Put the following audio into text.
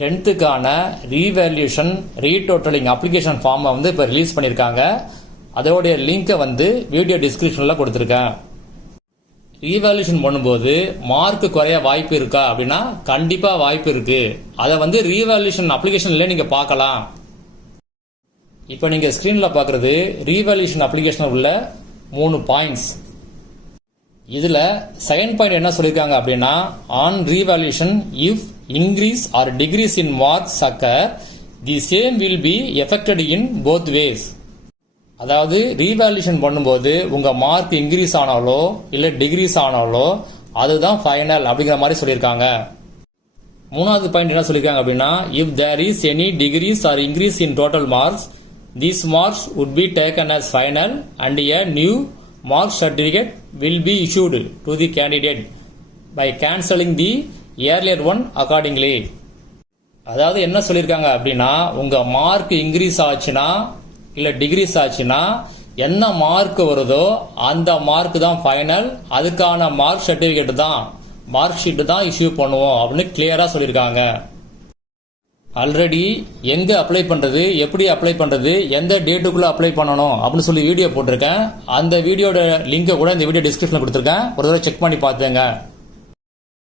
10th revaluation retotalling application ஃபார்மை வந்து இப்போ ரிலீஸ் பண்ணியிருக்காங்க. அதோடைய லிங்கை வந்து வீடியோ டிஸ்கிரிப்ஷனில் கொடுத்துருக்கேன். ரீவேல்யூஷன் பண்ணும்போது மார்க் குறைய வாய்ப்பு இருக்கா அப்படின்னா கண்டிப்பாக வாய்ப்பு இருக்கு. அதை வந்து ரீவேல்யூஷன் அப்ளிகேஷன்ல நீங்கள் பார்க்கலாம். இப்போ நீங்கள் ஸ்க்ரீனில் பார்க்குறது ரீவேல்யூஷன் அப்ளிகேஷனில் உள்ள 3 பாயிண்ட்ஸ். இதில் செகண்ட் பாயிண்ட் என்ன சொல்லியிருக்காங்க அப்படின்னா, on revaluation if increase or decrease in marks occur, the same will be affected in both ways. அதாவது ரீவேல்யூஷன் பண்ணும்போது உங்க மார்க் இன்க்ரீஸ் ஆனாலோ இல்ல டிகிரீஸ் ஆனாலோ அதுதான் ஃபைனல் அப்படிங்கிற மாதிரி சொல்லியிருக்காங்க. மூணாவது பாயிண்ட் என்ன சொல்லியிருக்காங்க அப்படின்னா, if there is any decrease or increase in total marks, these marks would be taken as final and a new mark certificate will be issued to the candidate by cancelling the earlier one accordingly. அதாவது என்ன சொல்லியிருக்காங்க அப்படின்னா, உங்க mark increase ஆச்சுன்னா இல்ல degrees ஆச்சுன்னா என்ன mark வருதோ அந்த மார்க் தான் ஃபைனல், அதுக்கான மார்க் சர்டிபிகேட் தான் மார்க் ஷீட் தான் இஷ்யூ பண்ணுவோம் அப்படின்னு கிளியரா சொல்லியிருக்காங்க. ஆல்ரெடி எங்க அப்ளை பண்றது, எப்படி அப்ளை பண்றது, எந்த டேட்டுக்குள்ள அப்ளை பண்ணணும் அப்படின்னு சொல்லி வீடியோ போட்டிருக்கேன். அந்த வீடியோட லிங்கை கூட இந்த வீடியோ டிஸ்கிரிப்ஷன்ல கொடுத்துருக்கேன். ஒரு தடவை செக் பண்ணி பார்த்துங்க.